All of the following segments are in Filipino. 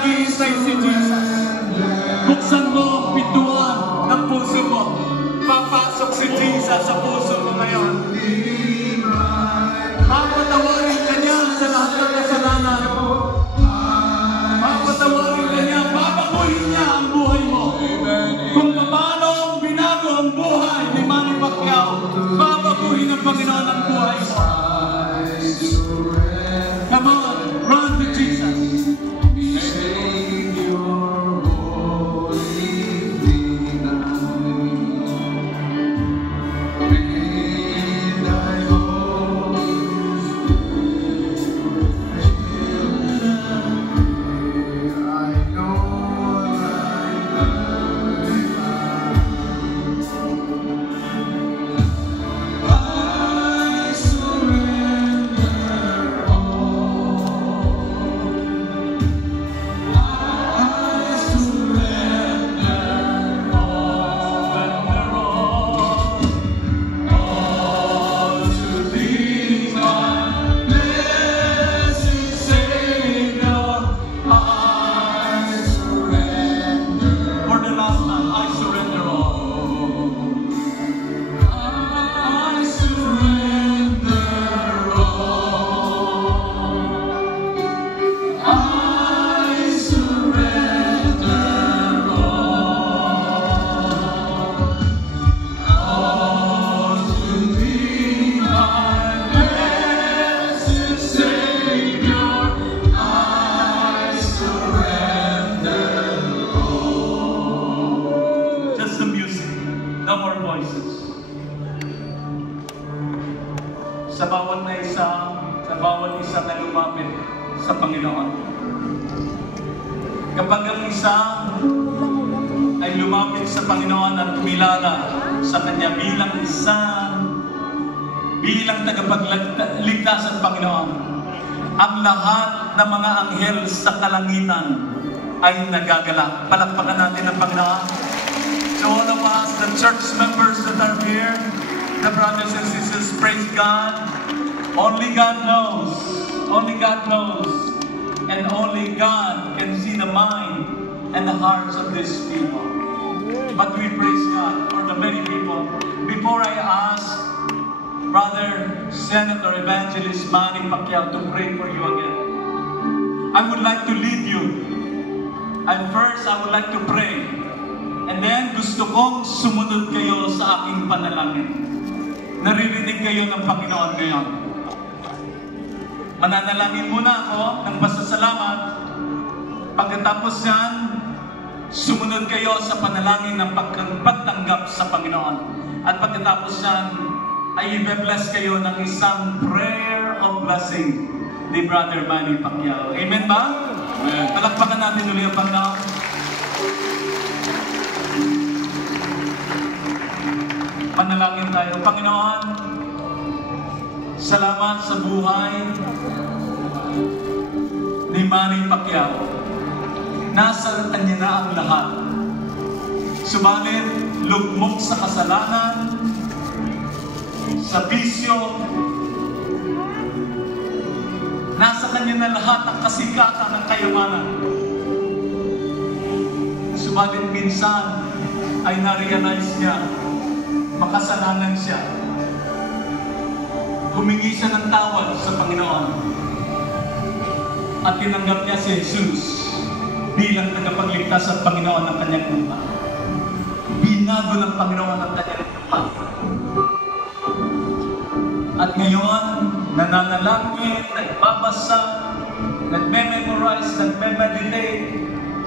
nag-iisay si Jesus. Buksan mo ang pintuan ng puso mo. Papasok si Jesus sa puso mo ngayon. Papatawarin ka niya sa lahat ng kasalanan. Papatawarin ka niya, babaguhin niya ang buhay mo. Kung paano ang binago ang buhay ni Manny Pacquiao, babaguhin ng Panginoon ang buhay mo. Come on, run to Jesus. Sa bawat isa na lumapit sa Panginoon. Kapag ang isa ay lumapit sa Panginoon at kumilala sa Kanya bilang tagapagligtas ng Panginoon, ang lahat ng mga anghel sa kalangitan ay nagagalak. Palakpakan natin ang Panginoon. So all of us, the church members that are here, the brothers and sisters, praise God. Only God knows. Only God knows. And only God can see the mind and the hearts of these people. But we praise God for the many people. Before I ask Brother Senator Evangelist Manny Pacquiao to pray for you again, I would like to lead you. And first, I would like to pray. And then, gusto kong sumunod kayo sa aking panalangin. Naririnig kayo ng Panginoon ngayon. Mananalangin muna ako ng pasasalamat. Pagkatapos yan, sumunod kayo sa panalangin ng pagtanggap sa Panginoon. At pagkatapos yan, ay i-bless kayo ng isang prayer of blessing ni Brother Manny Pacquiao. Amen ba? Amen. Palakpakan natin ulit ang Panginoon. Manalangin tayo. Panginoon, salamat sa buhay ni Manny Pacquiao. Nasa kanya na ang lahat. Subalit, lugmok sa kasalanan, sa bisyo, nasa kanya na lahat ang kasikatan ng kayamanan. Subalit minsan ay na-realize niya, makasalanan siya. Humingi siya ng tawad sa Panginoon. At tinanggap niya si Jesus bilang tagapagligtas at Panginoon ng kanyang buhay. Binago ng Panginoon ang kanyang buhay. At ngayon, nananalangin, nagbabasa, nagme-memorize, nagme-meditate,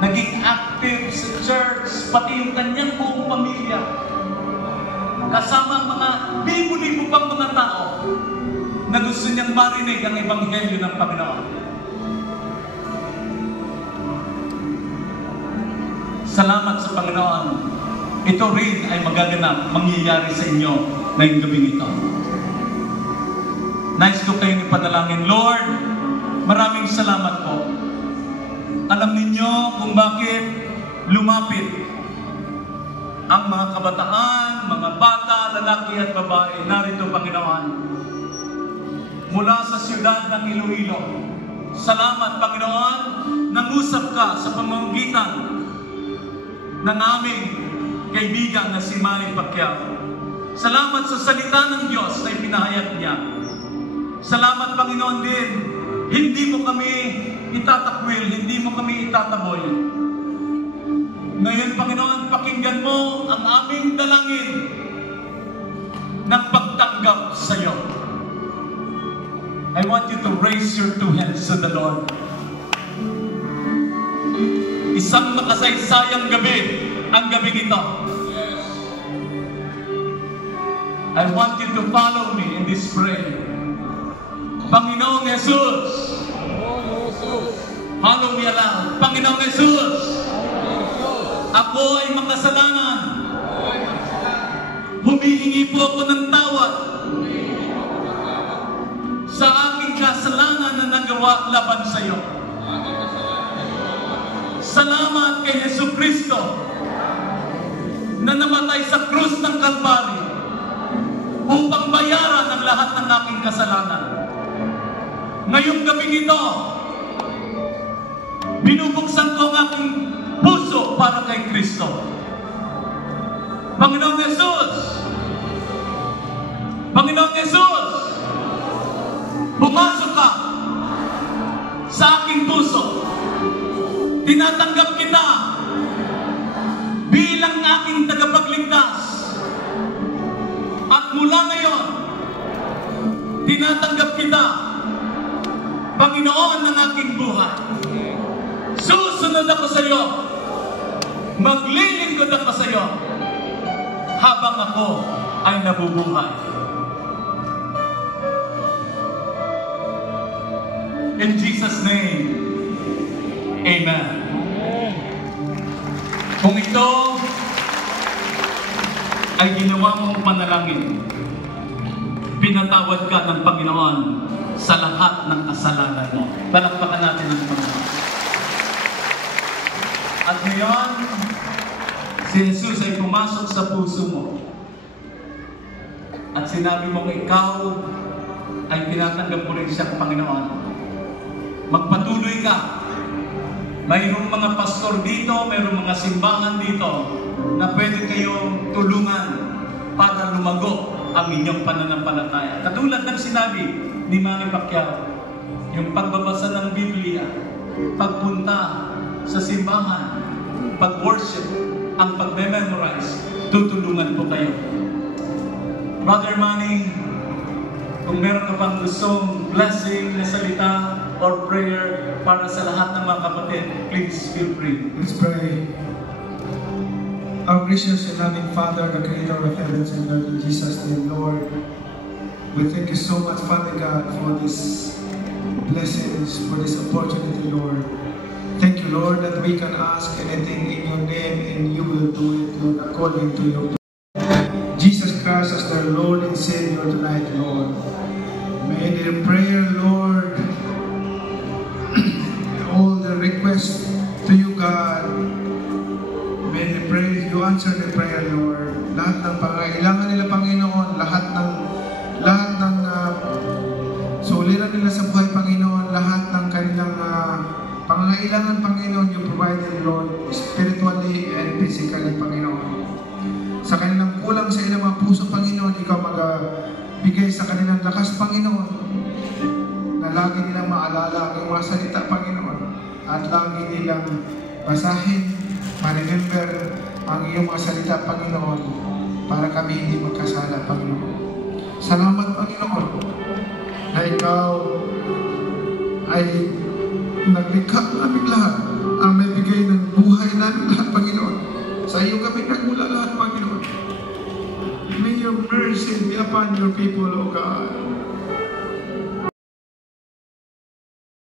naging active sa church, pati yung kanyang buong pamilya. Kasama mga libo-libo pang mga tao na gusto niyang marinig ang Ebanghelyo ng Panginoon. Salamat sa Panginoon. Ito rin ay magaganap, mangyayari sa inyo ngayong gabing ito. Nais ko kayong ipanalangin. Lord, maraming salamat po. Alam ninyo kung bakit lumapit ang mga kabataan, mga bata, lalaki at babae narito, Panginoon. Mula sa siyudad ng Iloilo, Salamat, Panginoon, nangusap ka sa pamamagitan ng aming kaibigan na si Manny Pacquiao. Salamat sa salita ng Diyos na ipinahayag niya. Salamat, Panginoon din, hindi mo kami itatakwil, hindi mo kami itataboy. Ngayon, Panginoon, pakinggan mo ang aming dalangin ng pagtanggap sa iyo. I want you to raise your two hands to the Lord. Isang makasaysayang gabi ang gabing ito. I want you to follow me in this prayer. Panginoong Jesus, follow me aloud. Panginoong Jesus, ako ay makasalanan. Humihingi po ako ng tawad sa aking kasalanan na nagawa laban sa iyo. Salamat kay Jesucristo na namatay sa krus ng Kalbaryo upang bayaran ang lahat ng aking kasalanan. Ngayong gabing ito, binubuksan ko ang aking puso para kay Kristo. Panginoong Jesus, Panginoong Jesus, pumasok ka sa aking puso. Tinatanggap kita bilang aking tagapagligtas. At mula ngayon, tinatanggap kita, Panginoon ng aking buhay. Susunod ako sa iyo. Maglilingkod ako sa iyo habang ako ay nabubuhay. In Jesus' name, Amen. Kung ito ay ginawa mong panalangin, pinatawad ka ng Panginoon sa lahat ng kasalanan mo. Palakpakan natin ang Panginoon. At ngayon, si Jesus ay pumasok sa puso mo. At sinabi mong ikaw ay tinatanggap mo rin siyang Panginoon. Magpatuloy ka. Mayroong mga pastor dito, mayroong mga simbahan dito na pwede kayong tulungan para lumago ang inyong pananampalataya. Katulad ng sinabi ni Manny Pacquiao, yung pagbabasa ng Biblia, pagpunta sa simbahan, pag-worship, ang pag-memorize, tutulungan po kayo. Brother Manny, kung meron ka pang gustong blessing na salita or prayer para sa lahat ng mga kapatid, please feel free. Let's pray. Our gracious and loving Father, the Creator of heavens and earth, in Jesus' name, Lord, we thank you so much, Father God, for these blessings, for this opportunity, Lord. Thank you, Lord, that we can ask anything in your name and you will do it, Lord, according to your will. Jesus Christ as their Lord and Savior tonight, Lord. May their prayer, Lord, all the requests to you, God, may they pray, you answer the prayer, Lord. Lahat ng pangailangan nila, Panginoon, lahat ng suliran nila sa buhay, Panginoon, lahat ng kanilang pangailangan, Panginoon, you provide them, Lord, spiritually and physically, Panginoon. Sa kanilang kulang sa ilang mga puso, Panginoon, ikaw magbigay sa kanilang lakas, Panginoon, na lagi nilang maalala ang mga salita, Panginoon, at lagi nilang basahin, ma-remember ang iyong mga salita, Panginoon, para kami hindi magkasala, Panginoon. Salamat, Panginoon, na ikaw ay naglikha namin lahat, ang may bigay ng buhay namin lahat, Panginoon. Sa iyo kami nagmula lahat, Panginoon. May your mercy be upon your people, O God.